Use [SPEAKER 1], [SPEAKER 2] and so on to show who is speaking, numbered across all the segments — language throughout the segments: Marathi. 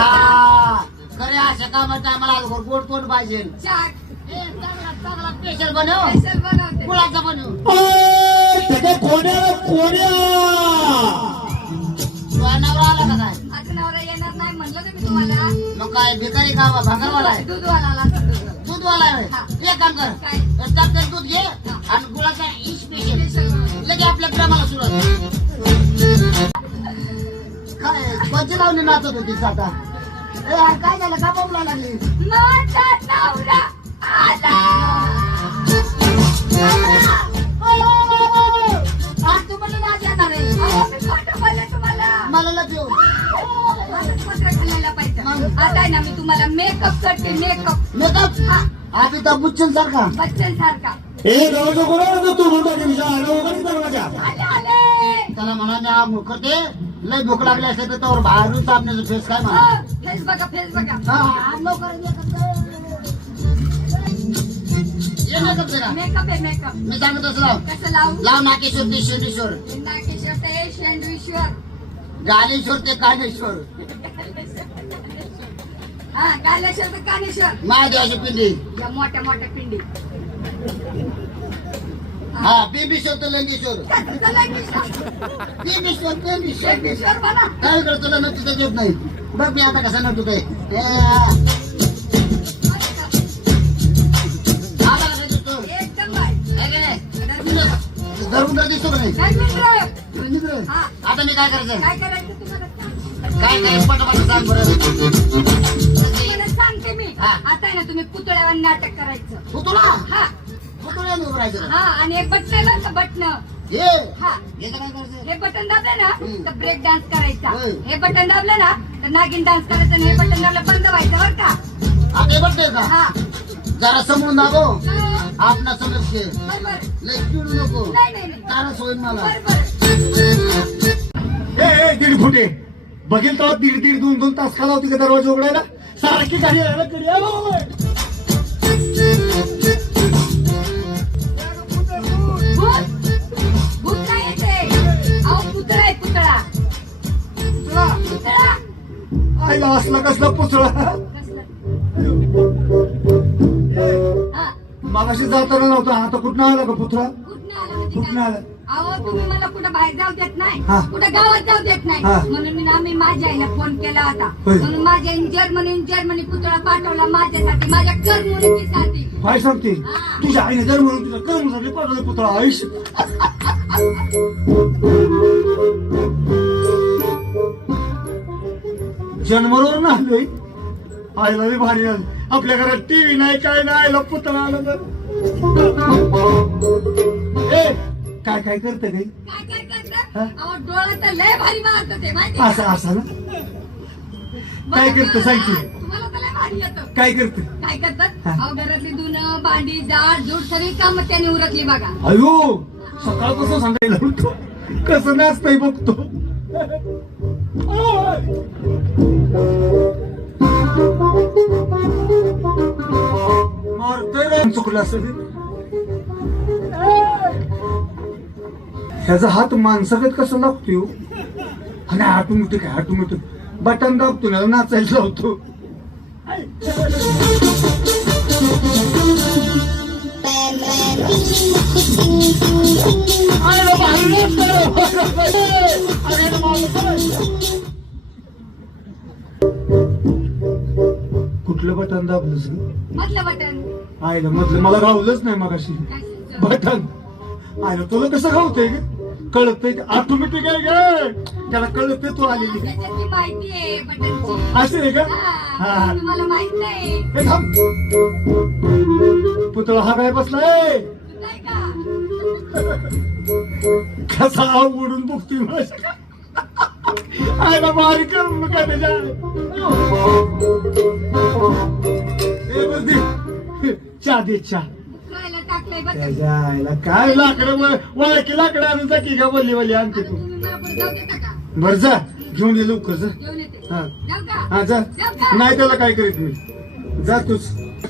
[SPEAKER 1] खरे अशा कामात टायमाला गोड गोड पाहिजे
[SPEAKER 2] चहा
[SPEAKER 1] ए, चांगला चांगला स्पेशल बनव
[SPEAKER 2] स्पेशल बनवते
[SPEAKER 1] गुळाचा बनव
[SPEAKER 3] त्याच्या कोण्या कोण्या
[SPEAKER 1] तुझा नवरा आला का काय
[SPEAKER 2] आता नवरा येणार नाही म्हणलं ना मी तुम्हाला.
[SPEAKER 1] मग काय भिकारी का भाकरवाला आहे?
[SPEAKER 2] दूधवाला
[SPEAKER 1] दूधवाला आहे
[SPEAKER 2] हा.
[SPEAKER 1] एक काम कर? एक ताक तर दूध घे आणि गुळाचा स्पेशल
[SPEAKER 2] स्पेशल बनवते.
[SPEAKER 1] लगे आपल्या ग्रामाला सुरुवात काय? पंच लावली नाचत होतीस आता ए यार, काय झालं? का बोंबला लागली?
[SPEAKER 2] माझा नवरा आला.
[SPEAKER 1] आज तू म्हणली ना आज येणार आहे.
[SPEAKER 2] अहो, मी खोटं बोलले तुम्हाला.
[SPEAKER 1] मला लग येऊ
[SPEAKER 2] पत्र खाल्लेलं पाहिजे. आता आहे ना मी तुम्हाला मेकअप करते मेकअप
[SPEAKER 1] मेकअप
[SPEAKER 2] हा.
[SPEAKER 1] आधी तर बुच्चन सारखा
[SPEAKER 2] बच्चन सारखा
[SPEAKER 3] हे दरवाजा कोणा तू म्हणतो की दरवाजा?
[SPEAKER 2] आले आले.
[SPEAKER 1] त्याला म्हणा मी करते लय भूक लागली असेल तर त्यावर बाहेरून सापण्याचं फेस काय म्हणा?
[SPEAKER 2] अहो, फेस बघा फेस बघा.
[SPEAKER 1] हा, लवकर ये ये makeup जरा.
[SPEAKER 2] मेकअप आहे मेकअप
[SPEAKER 1] मी सांगत असं लाव.
[SPEAKER 2] कसं लावू?
[SPEAKER 1] लाव नाकेश्वर ते शेरेश्वर
[SPEAKER 2] नाकेश्वर ते शेंडवीश्वर
[SPEAKER 1] गालेश्वर ते कानेश्वर
[SPEAKER 2] कालेश्वर तर कानेश्वर
[SPEAKER 1] महादेवाची पिंडी.
[SPEAKER 2] या मोठ्या मोठ्या पिंडी.
[SPEAKER 1] हा बिंबीश्वर ते लंगेश्वर? बिंबीश्वर बिंबीश्वर.
[SPEAKER 2] शेंडवीश्वर म्हणा.
[SPEAKER 1] काय करतो तुला? नक्की तर येत नाही. बघ मी आता कसा नव्हतो ते. धरून तर दिसतो का नाही. आता मी काय करायचं?
[SPEAKER 2] काय करायचं.
[SPEAKER 1] काय काय? पटापट सांग बरं.
[SPEAKER 2] तुम्हाला सांगते मी.
[SPEAKER 1] हा.
[SPEAKER 2] आता आहे ना तुम्ही पुतळ्यावर नाटक करायचं.
[SPEAKER 1] पुतळा?
[SPEAKER 2] हा. हा आणि एक बटन आहे ना बटन.
[SPEAKER 1] हे?
[SPEAKER 2] हा.
[SPEAKER 1] हे काय करायचं
[SPEAKER 2] हे बटन दाबलं ना
[SPEAKER 1] हम्म.
[SPEAKER 2] तर ब्रेक डान्स करायचा. हे बटन दाबलं ना तर नागिन डान्स करायचा आणि हे बटन दाबलं बंद व्हायचं बरं का?
[SPEAKER 1] आता बघते का?
[SPEAKER 2] हा.
[SPEAKER 1] जरा समोर दाबो.
[SPEAKER 2] हा.
[SPEAKER 1] आपला समज घे
[SPEAKER 2] बरं, बरं.
[SPEAKER 1] लय चिडू नको.
[SPEAKER 2] नाही नाही नाही.
[SPEAKER 1] तारच होईल मला.
[SPEAKER 2] बरं, बरं.
[SPEAKER 3] ए ए, दीड फुटे बघेल तेव्हा दीड दीड दोन दोन तास खाला होती का दरवाजा उघडायला? सारखी गाडी यायला
[SPEAKER 2] पुतळा पुतळा. पुतळा?
[SPEAKER 3] आईला असला कसला पुचळा मागाशी जाताना नव्हता. आता कुठं आला का पुत्रा
[SPEAKER 2] आला? अहो तुम्ही मला कुठं बाहेर जाऊ देत नाही
[SPEAKER 3] हा.
[SPEAKER 2] कुठं गावात जाऊ देत नाही
[SPEAKER 3] हा.
[SPEAKER 2] म्हणून मी आम्ही माझ्या आईला फोन केला होता
[SPEAKER 3] होय.
[SPEAKER 2] म्हणून माझ्या आईने जर्मनी जर्मनी पुतळा पाठवला माझ्यासाठी माझ्या
[SPEAKER 3] काय सांगते
[SPEAKER 2] हा.
[SPEAKER 3] तुझ्या आईने जर म्हणून पाठवलं पुतळा आयुष्य ना आलोय आईला भारी झालं आपल्या घरात टीव्ही नाही काय नाही आईला पुतळा आला तर काय काय करते काही
[SPEAKER 2] काय
[SPEAKER 3] हा?
[SPEAKER 2] अहो डोळा तर लय भारी मारत ते माहिती
[SPEAKER 3] असं असं ना? काय करतं सांग की.
[SPEAKER 2] तुम्हाला तर लय भारी येतं.
[SPEAKER 3] काय करते
[SPEAKER 2] काय करतात?
[SPEAKER 3] हा.
[SPEAKER 2] अहो घरातली धुणं भांडी डाळ जूट सगळी काम त्याने उरकली बघा.
[SPEAKER 3] अयो! सकाळपासून सांगायला उठतो. कसं नाचतंय बघतो. मारतोय का चुकलं ह्याचा हात माणसागत कसं लागतोय हो? आणि ऑटोमॅटिक आहे ऑटोमॅटिक बटन दाबतो ना नाचायला लावतो. कुठलं बटन दाबलंस?
[SPEAKER 2] मधलं बटन.
[SPEAKER 3] आयला मधलं. मला गावलंच नाही मगाशी? बटन. आयला तुला कसं गावतंय ग? कळतंय ऑटोमॅटिक आहे ग त्याला कळतंय तू आलेली.
[SPEAKER 2] त्याच्यातली माहिती आहे बटनची
[SPEAKER 3] असं आहे का?
[SPEAKER 2] हा, तुम्हाला माहीत नाही.
[SPEAKER 3] थांब. पुतळा हा काय बसलाय
[SPEAKER 2] का?
[SPEAKER 3] कसा आवडून बघतोय माझ्या आयला करून नका त्याच्या? ए, दे. चहा दे चहा
[SPEAKER 2] उकळायला टाकलंय बटन
[SPEAKER 3] त्याच्या आईला काय लाकडं वळकी लाकडं आणून जा की का बोलली बोलली आणते
[SPEAKER 2] आता
[SPEAKER 3] तू.
[SPEAKER 2] तुम्ही मला पुढे जाऊ देता का?
[SPEAKER 3] बर जा घेऊन ये लवकर जा.
[SPEAKER 2] घेऊन येते.
[SPEAKER 3] हा.
[SPEAKER 2] जाऊ का?
[SPEAKER 3] हा जा. नाही त्याला काय करीत मी? जा तूच.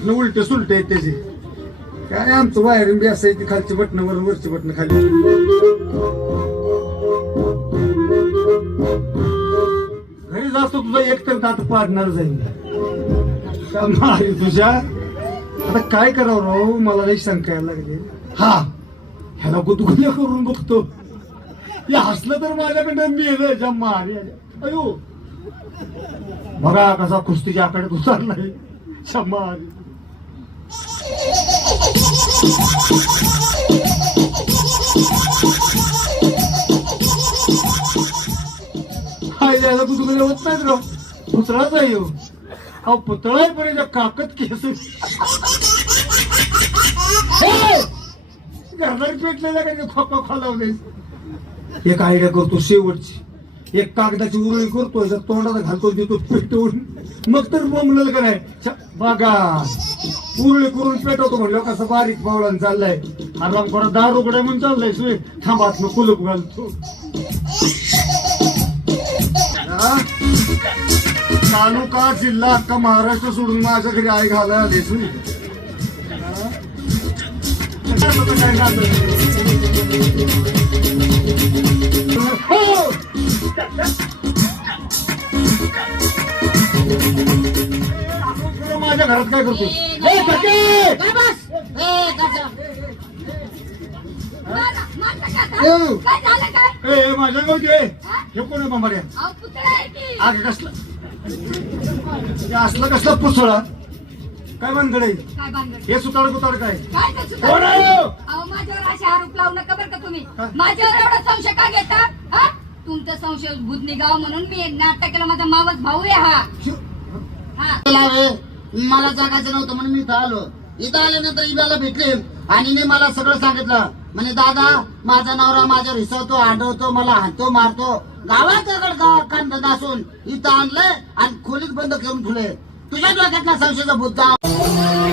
[SPEAKER 3] उलट सुलट आहेत त्याचे. काय आमचं वायरिंग बी असं आहे की खालची बटणं वर वरची बटणं खाली. घरी जातो तुझा एक तर दात पाडणार जाईल का मारी तुझ्या? आता काय करावं राव? मला नाही शंका यायला हा ह्याला गुदगुल्या करून बघतो. हे हसलं तर माझ्याकडे मी ज्या मारी आल्या. अयो बघा कसा कुस्तीच्या आकडे उतरलाय. शंभर हाय याला कुठे होत नाहीत राव. पुतळाच आहे हो. अहो पुतळा आहे पण याच्या काकत केस. घरदारी पेटलेल्या का? खोका खोलावले एक आयडिया करतो शेवटची. एक कागदाची उरळी करतो तोंडाला तोंडात घालतो देतो पेटवून मग तर बोंबलेलं का नाही? छ, बघा. उरळी करून पेटवतो म्हणलं कसं बारीक पावळान चाललाय. आराम करा दार उघड्या म्हणून चाललाय सुय थांबात कुलूप घालतो. तालुका जिल्हा अख्खा महाराष्ट्र सोडून माझ्या घरी आई घालायला आले सुई. झालं काय ए,
[SPEAKER 1] ए,
[SPEAKER 3] माझ्या गावची. हे कोण आहे बांबाड्या आग कसलं असलं कसलं पुसळा काय भानगड आहे?
[SPEAKER 2] काय भानगड?
[SPEAKER 3] हे सुताड कुताड काय?
[SPEAKER 2] काय ते सुद्धा-
[SPEAKER 3] कोण आहे हो?
[SPEAKER 2] अहो माझ्यावर असे आरोप लावू नका बरं का तुम्ही? माझ्यावर एवढा संशय का घेता? हा? तुमचा संशय भूत निघाव म्हणून मी नाटक केलं माझा मावस भाऊ आहे हा. हा.
[SPEAKER 1] मला जागायचं नव्हतं म्हणून मी इथं आलो. इथं आल्यानंतर इब्याला भेटले. आणि ने मला सगळं सांगितलं. म्हणे दादा माझा नवरा माझ्यावर हिसवतो आंडवतो मला हाणतो मारतो. गावात कांदा दासून इथं आणलंय आणि खोलीत बंद करून ठेवले तुझ्या डोक्यातला संशयाचा भूत जा Thank you.